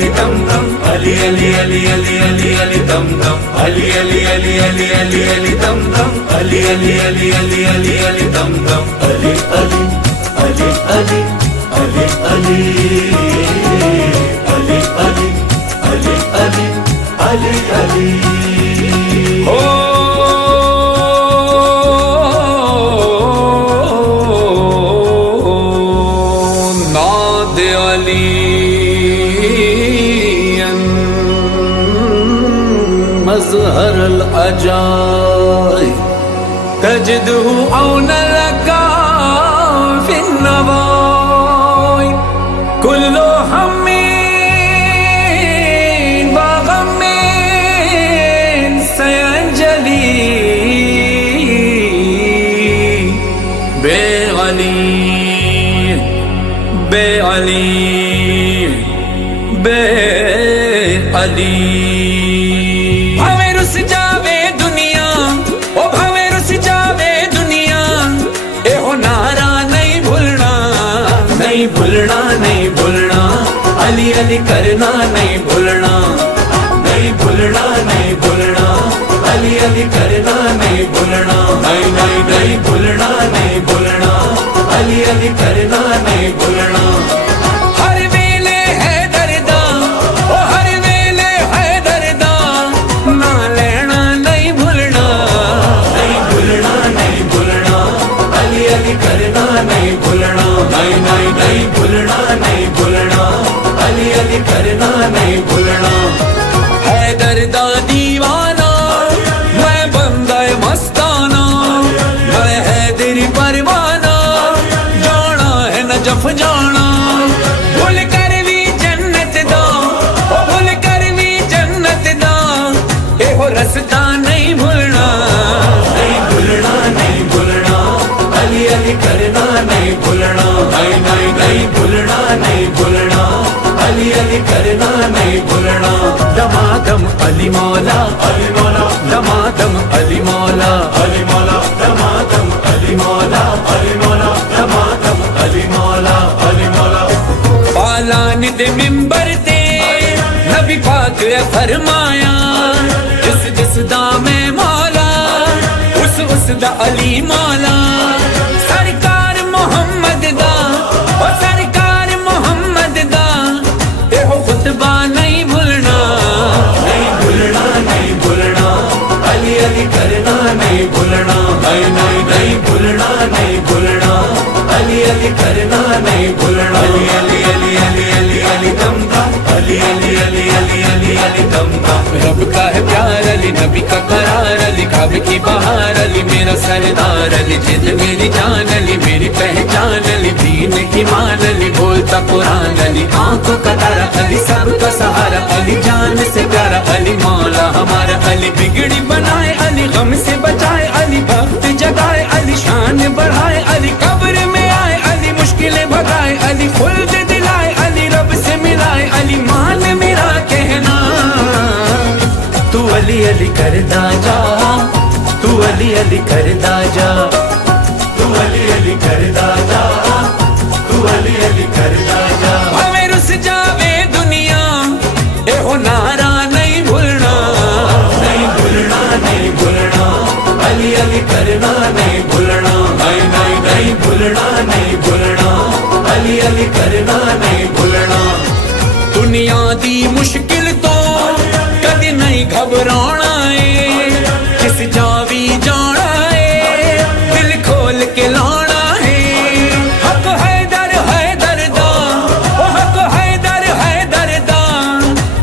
Ali dum dum, Ali Ali Ali Ali Ali Ali dum dum, Ali Ali Ali Ali Ali Ali dum dum, Ali Ali Ali Ali Ali Ali dum dum, Ali Ali Ali Ali Ali Ali Ali Ali Ali Ali Ali Ali oh مظهر العجائب تجده عون لك في النوايا كل هم وغم سينجلي بعلي بعلي بعلي بھولنا نہیں بھولنا علی علی کرنا نہیں بھولنا نہیں بھولنا نہیں بھولنا علی علی کرنا نہیں بھولنا نہیں نہیں نہیں بھولنا نہیں بھولنا علی علی کرنا نہیں بھولنا ہر ویلے ہے دردا او ہر ویلے ہے دردا نہ لینا نہیں بھولنا نہیں بھولنا نہیں بھولنا علی علی کرنا نہیں بھولنا نہیں نہیں نہیں بھولنا نہیں بھولنا علی علی کرنا نہیں بھولنا ہے دردا دیوانہ میں بندہ مستانہ میں حیدری پروانہ جانا ہے نجف جانا بھول کر بھی جنت دا بھول کر بھی جنت دا اے ہو رستہ نہیں بھولنا نہیں بھولنا نہیں بھولنا علی علی کرنا نہیں بھولنا نہیں نہیں نہیں بھولنا نہیں بھولنا علی علی کرنا نہیں بھولنا دمادم علی مولا علی مولا دمادم علی مولا علی مولا دمادم علی مولا علی مولا دمادم علی مولا علی مولا پالان دے منبر تے نبی پاک نے فرمایا جس جس دا میں مولا اس دا علی مولا سرکار محمد دا او سرکار محمد دا اے ہو خطبہ نہیں بھولنا نہیں بھولنا نہیں بھولنا علی علی کرنا نہیں بھولنا نہیں نہیں نہیں بھولنا نہیں بھولنا علی علی کرنا نہیں بھولنا علی علی علی علی علی علی دم دم علی علی علی علی علی علی دم دم رب کا ہے پیار علی نبی کا قرار علی کعبے کی بہار علی میرا سردار علی جد میری جان علی میری پہچان علی دین ایمان علی بولتا قرآن علی آنکھوں کا تارا علی سب کا سہارا علی جان سے پیارا علی مولا ہمارا علی بگڑی بنائے علی غم سے بچائے علی بخت جگائے علی شان بڑھائے علی قبر میں آئے علی مشکلیں بھگائے علی خلد دلائے علی رب سے ملائے علی مان میرا کہنا تو علی علی کردا جا تو علی علی کردا جا تو علی علی کردا جا تو علی علی کردا جا ہمیں رس جاوے دنیا اے ہو نعرہ نہیں بھولنا نہیں بھولنا نہیں بھولنا علی علی کرنا نہیں بھولنا نہیں نہیں نہیں بھولنا نہیں بھولنا علی علی کرنا نہیں بھولنا دنیا دی مشکل تو کدی نہیں گھبرانا ہے کس جاوی جانا ہے دل کھول کے لانا ہے حق حیدر حیدر دا او حق حیدر حیدر دا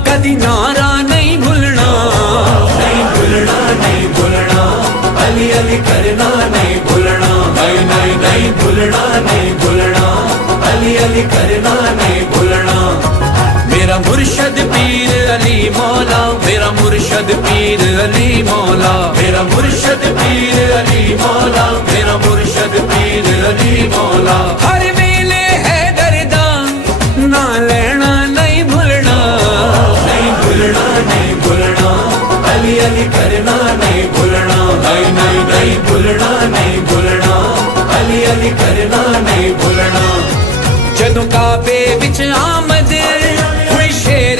کدی نعرہ نہیں بھولنا نہیں بھولنا نہیں بھولنا علی علی کرنا نہیں بھولنا نہیں نہیں نہیں بھولنا نہیں بھولنا علی علی کرنا نہیں بھولنا میرا مرشد پیر علی مولا میرا مرشد پیر علی مولا میرا مرشد پیر علی مولا میرا مرشد پیر علی مولا ہر ویلے ہے دردا نہ لینا نہیں بھولنا نہیں بھولنا نہیں بھولنا علی علی کرنا نہیں بھولنا نہیں نہیں نہیں بھولنا نہیں بھولنا علی علی کرنا نہیں بھولنا جدوں کعبے وچ آمد ہوئی شیر